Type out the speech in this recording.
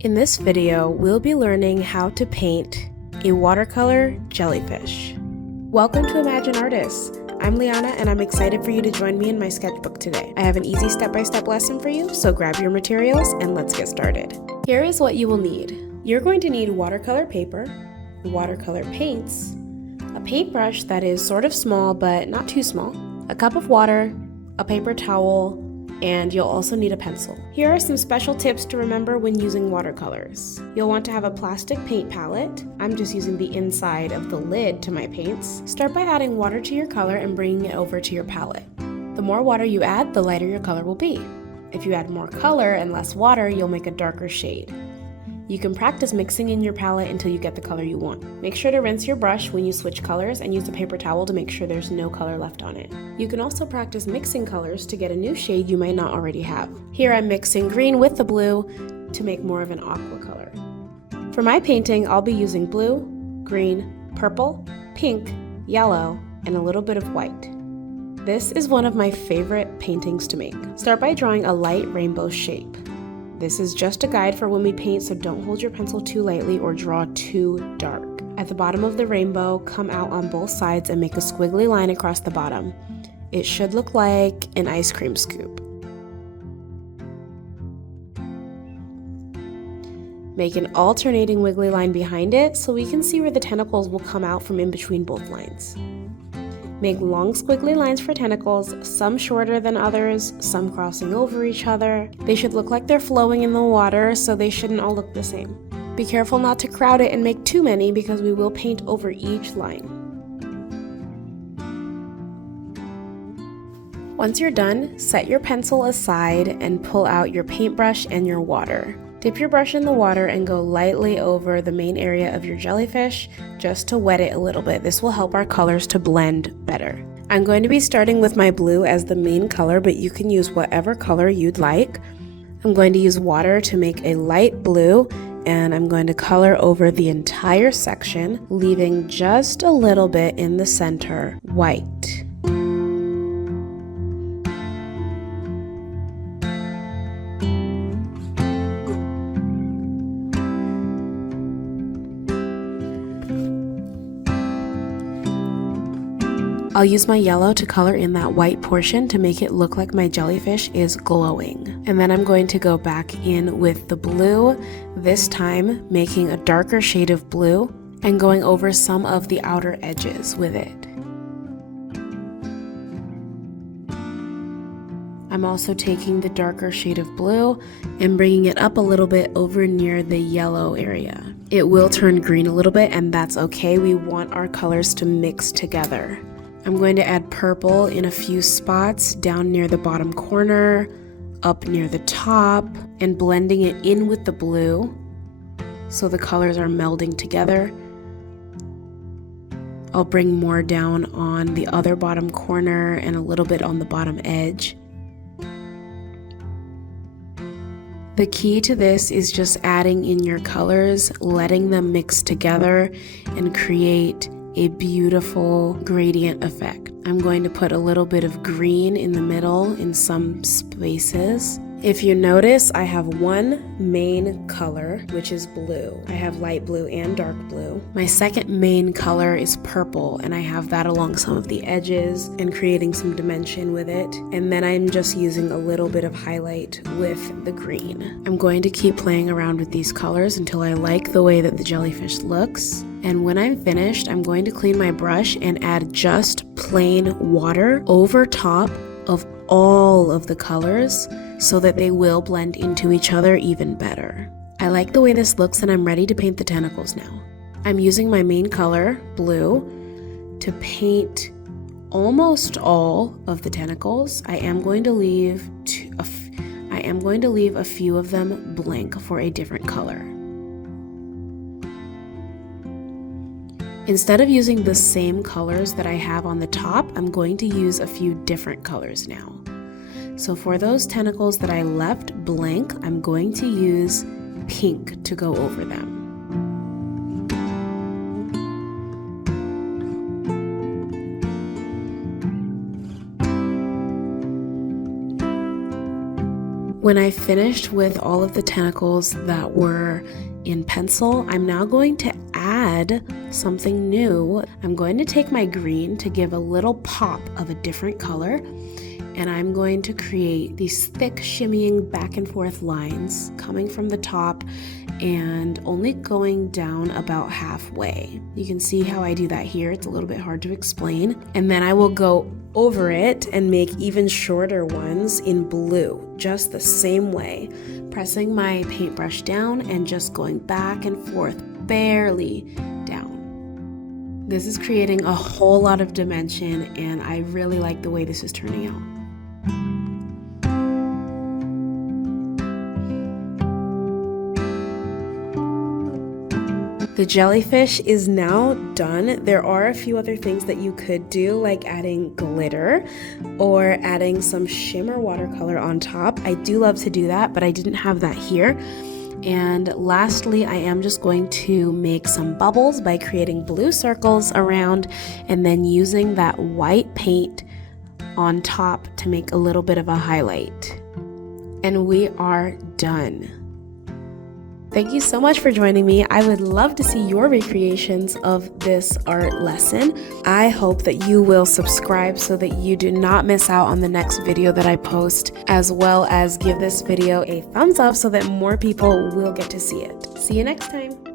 In this video, we'll be learning how to paint a watercolor jellyfish. Welcome to Imagine Artists. I'm Lianna and I'm excited for you to join me in my sketchbook today. I have an easy step-by-step lesson for you, so grab your materials and let's get started. Here is what you will need. You're going to need watercolor paper, watercolor paints, a paintbrush that is sort of small but not too small, a cup of water, a paper towel, and you'll also need a pencil. Here are some special tips to remember when using watercolors. You'll want to have a plastic paint palette. I'm just using the inside of the lid to my paints. Start by adding water to your color and bringing it over to your palette. The more water you add, the lighter your color will be. If you add more color and less water, you'll make a darker shade. You can practice mixing in your palette until you get the color you want. Make sure to rinse your brush when you switch colors and use a paper towel to make sure there's no color left on it. You can also practice mixing colors to get a new shade you might not already have. Here I'm mixing green with the blue to make more of an aqua color. For my painting, I'll be using blue, green, purple, pink, yellow, and a little bit of white. This is one of my favorite paintings to make. Start by drawing a light rainbow shape. This is just a guide for when we paint, so don't hold your pencil too lightly or draw too dark. At the bottom of the rainbow, come out on both sides and make a squiggly line across the bottom. It should look like an ice cream scoop. Make an alternating wiggly line behind it so we can see where the tentacles will come out from in between both lines. Make long squiggly lines for tentacles, some shorter than others, some crossing over each other. They should look like they're flowing in the water, so they shouldn't all look the same. Be careful not to crowd it and make too many because we will paint over each line. Once you're done, set your pencil aside and pull out your paintbrush and your water. Dip your brush in the water and go lightly over the main area of your jellyfish just to wet it a little bit. This will help our colors to blend better. I'm going to be starting with my blue as the main color, but you can use whatever color you'd like. I'm going to use water to make a light blue, and I'm going to color over the entire section, leaving just a little bit in the center white. I'll use my yellow to color in that white portion to make it look like my jellyfish is glowing. And then I'm going to go back in with the blue, this time making a darker shade of blue and going over some of the outer edges with it. I'm also taking the darker shade of blue and bringing it up a little bit over near the yellow area. It will turn green a little bit, and that's okay. We want our colors to mix together. I'm going to add purple in a few spots down near the bottom corner, up near the top, and blending it in with the blue so the colors are melding together. I'll bring more down on the other bottom corner and a little bit on the bottom edge. The key to this is just adding in your colors, letting them mix together and create a beautiful gradient effect. I'm going to put a little bit of green in the middle in some spaces. If you notice, I have one main color, which is blue. I have light blue and dark blue. My second main color is purple, and I have that along some of the edges and creating some dimension with it. And then I'm just using a little bit of highlight with the green. I'm going to keep playing around with these colors until I like the way that the jellyfish looks. And when I'm finished, I'm going to clean my brush and add just plain water over top of all of the colors so that they will blend into each other even better. I like the way this looks and I'm ready to paint the tentacles now. I'm using my main color, blue, to paint almost all of the tentacles. I am going to leave a few of them blank for a different color. Instead of using the same colors that I have on the top, I'm going to use a few different colors now. So for those tentacles that I left blank, I'm going to use pink to go over them. When I finished with all of the tentacles that were in pencil, I'm now going to add something new. I'm going to take my green to give a little pop of a different color, and I'm going to create these thick shimmying back and forth lines coming from the top and only going down about halfway. You can see how I do that here. It's a little bit hard to explain. And then I will go over it and make even shorter ones in blue, just the same way, pressing my paintbrush down and just going back and forth, barely down. This is creating a whole lot of dimension, and I really like the way this is turning out. The jellyfish is now done. There are a few other things that you could do, like adding glitter or adding some shimmer watercolor on top. I do love to do that, but I didn't have that here. And lastly, I am just going to make some bubbles by creating blue circles around and then using that white paint on top to make a little bit of a highlight. And we are done. Thank you so much for joining me. I would love to see your recreations of this art lesson. I hope that you will subscribe so that you do not miss out on the next video that I post, as well as give this video a thumbs up so that more people will get to see it. See you next time.